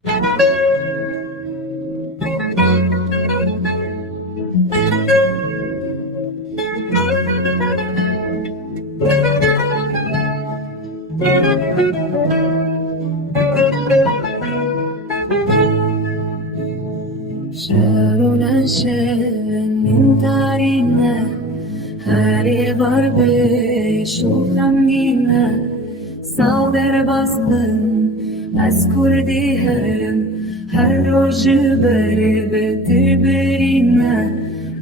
شارنا شارن من دارنا هاري غربي شوف غمينا صادر بصبن أذكر دي هر روز بري بتبرينا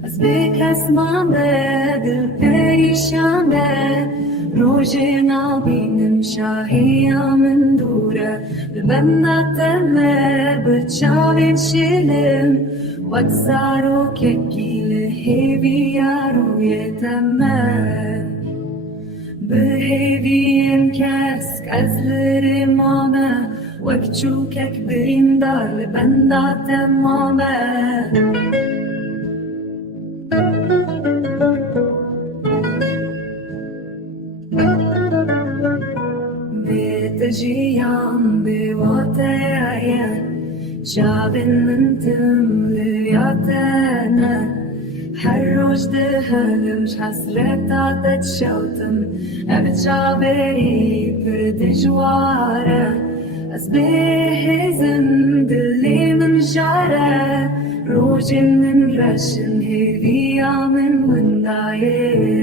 أسبك أسمع دل بريشان روجنا بينم شاهية من دورة ببنا تمر بتشاوين شلم وكسارو كيكيل هيبيارو يتمر بهيبين كاسك أزلر ماما وكتشوكك بريندار لبنا تماما بتجيان بواتايا شابن من تملياتنا حروش دهل مش حسرت عطت شوتم أبد شابري برد جوارة أسبيه زند اللي من شارة روج من رشن هذيا من وندايه